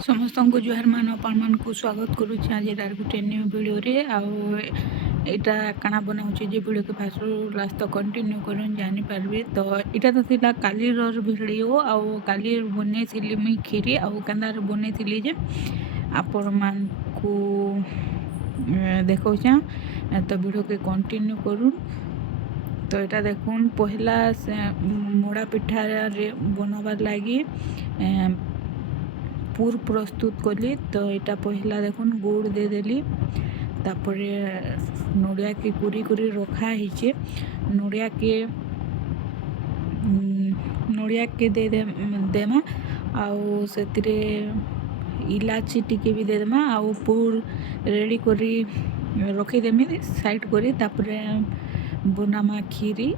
ସମସ୍ତଙ୍କୁ ଜୁହାର ମାନ ଆପଣମାନଙ୍କୁ ସ୍ୱାଗତ କରୁଛି ଆଜିର ଗୋଟେ ନ୍ୟୁ ଭିଡ଼ିଓରେ। ଆଉ ଏଇଟା କାଣା ବନାଉଛି ଯେ ଭିଡ଼ିଓକେ ଫାର୍ଷ୍ଟରୁ ଲାଷ୍ଟ ତ କଣ୍ଟିନ୍ୟୁ କରୁନ୍ ଜାଣିପାରିବେ। ତ ଏଇଟା ତ ଥିଲା କାଲିର ଭିଡ଼ିଓ। ଆଉ କାଲି ବନେଇଥିଲି ମୁଇଁ କ୍ଷୀରି ଆଉ କେନ୍ତାରେ ବନେଇଥିଲି ଯେ ଆପଣମାନଙ୍କୁ ଦେଖାଉଛେଁ। ତ ଭିଡ଼ିଓକେ କଣ୍ଟିନ୍ୟୁ କରୁନ୍। ତ এটা দেখুন পহিলা মোড়া পিঠারে বনাবার লাগি পুর প্রস্তুত কলি। তো এটা পহিলা দেখুন গুড় দেদেলি, তারপরে নড়িয়াকে কুরি কুরি রখা হয়েছে। নড়িয়াকে দেমা ଆଉ ସେଥିରେ ଇଲାଚି ଟିକେ ବି ଦେଇଦେମା ଆଉ ପୁର ରେଡ଼ି କରି ରଖିଦେମି ସାଇଡ଼୍ କରି। ତାପରେ ବନାମା କ୍ଷୀରି।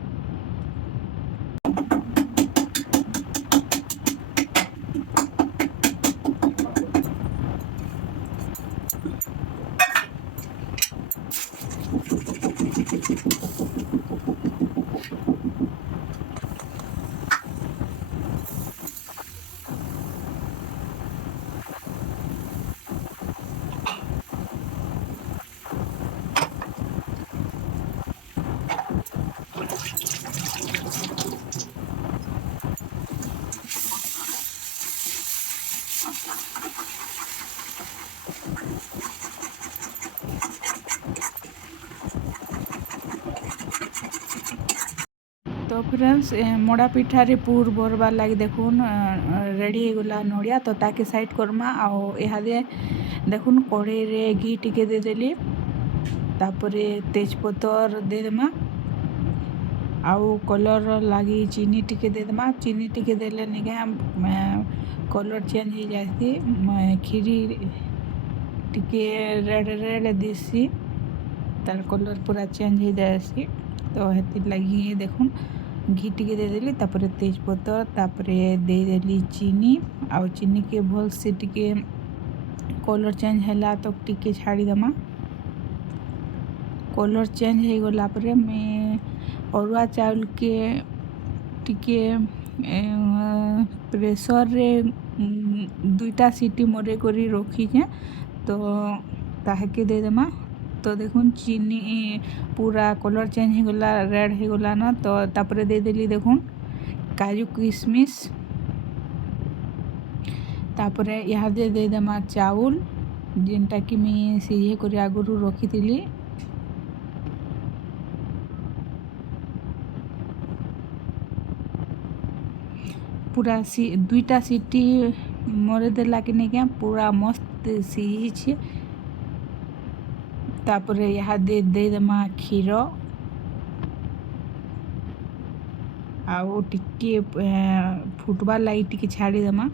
তো ফ্রেন্ডস মোড়া পিঠারে পুর ভরবার লাগি দেখুন রেডি হয়েগলা নড়িয়া। তো তাকে সাইড করমা। ଆଉ ଏହାଦେ দেখুন କଢ଼େଇରେ ଘି ଟିକେ ଦେଇଦେଲି, ତାପରେ ତେଜପତ୍ର ଦେଇଦେମା ଆଉ କଲର୍ ଲାଗି ଚିନି ଟିକେ ଦେଇଦେମା। ଚିନି ଟିକେ ଦେଲେ ନିକା କଲର୍ ଚେଞ୍ଜ ହେଇଯାଏସି, କ୍ଷୀରି ଟିକେ ରେଡ଼୍ ରେଡ଼୍ ଦିସି, ତାର କଲର୍ ପୁରା ଚେଞ୍ଜ ହେଇଯାଏସି। ତ ହେଥିର୍ ଲାଗି ଦେଖୁନ୍ ଘି ଟିକେ ଦେଇଦେଲି, ତାପରେ ତେଜପତ୍ର, ତାପରେ ଦେଇଦେଲି ଚିନି। ଆଉ ଚିନିକେ ଭଲସେ ଟିକେ କଲର୍ ଚେଞ୍ଜ ହେଲା ତ ଟିକେ ଛାଡ଼ିଦେମା। କଲର୍ ଚେଞ୍ଜ ହେଇଗଲା ପରେ ମୁଇଁ ଅରୁଆ ଚାଉଳକେ ଟିକେ ପ୍ରେସର୍ରେ 2ଟା ସିଟି ମରେଇ କରି ରଖିଛେଁ। ତ ତାହାକେ ଦେଇଦେମା। ତ দেখুন চিনি পুরা কলর চেঞ্জ হয়েগলা, রেড হয়েগলা না। তো তারপরে ଦେଇଦେଲି দেখুন কাজু কিশমিশ। তারপরে ইহাদে ଦେଇଦେମା ଚାଉল ଯେନ୍ଟାକି ମୁଇଁ ସିଝେଇ କରି ଆଗରୁ ରଖିଥିଲି। पूरा 2टा सीटी मरे देला कि नहीं क्या पूरा मस्त सीझी। तापरे यहाँ देदेमा क्षीर आउ टिके फुटबार लगी टिके छाड़ीदेमा।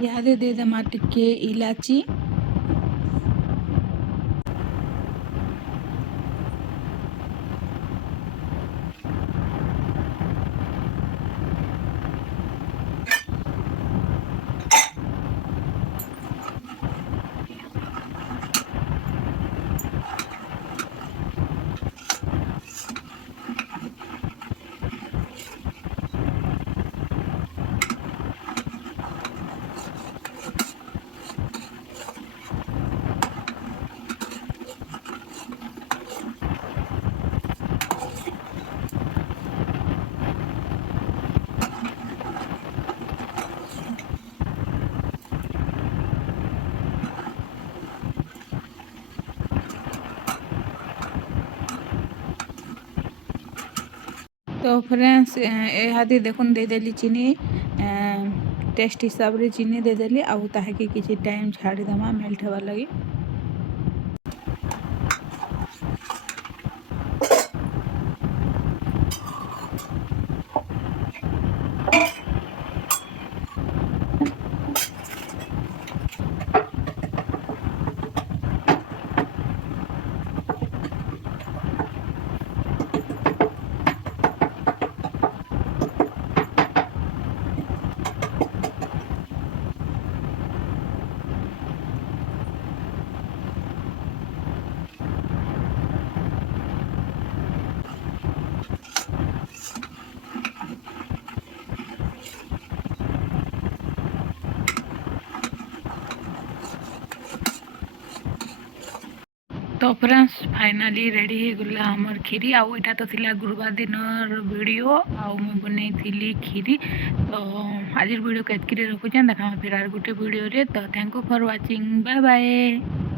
इहादे देदेमा टिके इलाची, तो फ्रेंड्स इहादी देखुन देदेली चीनी टेस्ट हिसाब रे चीनी देदेली आउ ताहाके किछि टाइम छाड़ी देमा मेल्ट हेबार लगी। तो फ्रेंड्स फाइनाली रेडी हो गला हमर खीरी आउ इटा तो थिला गुरुवार दिनर वीडियो आउ मैं बनै थिली खीरी। तो आज वीडियो को एतकी रखुछन देखा फिर आर गुटे वीडियो रे। तो thank you for watching bye bye.